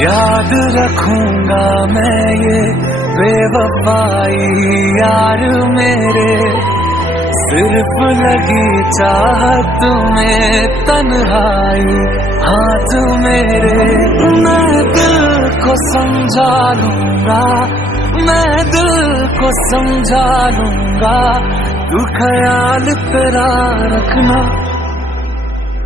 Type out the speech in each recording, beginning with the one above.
याद रखूंगा मैं ये बेवफाई यार मेरे, सिर्फ लगी चाहत में तन्हाई हाथ मेरे। मैं दिल को समझा लूंगा, मैं दिल को समझा लूंगा, तू ख्याल तेरा रखना।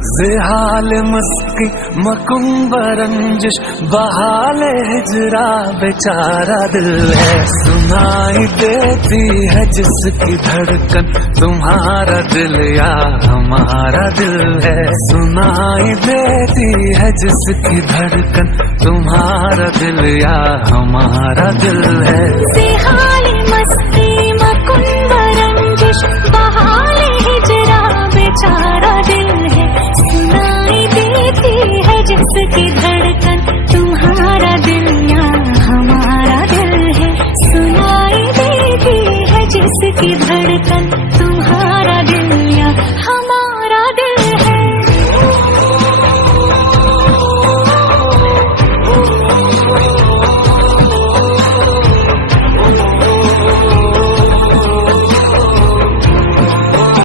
ज़ेहाल मस्की मकुंब रंजिश बहाल हिजरा बेचारा दिल है, सुनाई देती है जिसकी धड़कन तुम्हारा दिल या हमारा दिल है। सुनाई देती है जिसकी धड़कन तुम्हारा दिल या हमारा दिल है। ज़ेहाल मस्ती मकुंब रंजिश बहाल हिजरा बेचारा दिल है, सुनाई देती है जिसकी धड़कन तुम्हारा दिल या हमारा दिल है। सुनाई देती है जिसकी धड़कन तुम्हारा दिल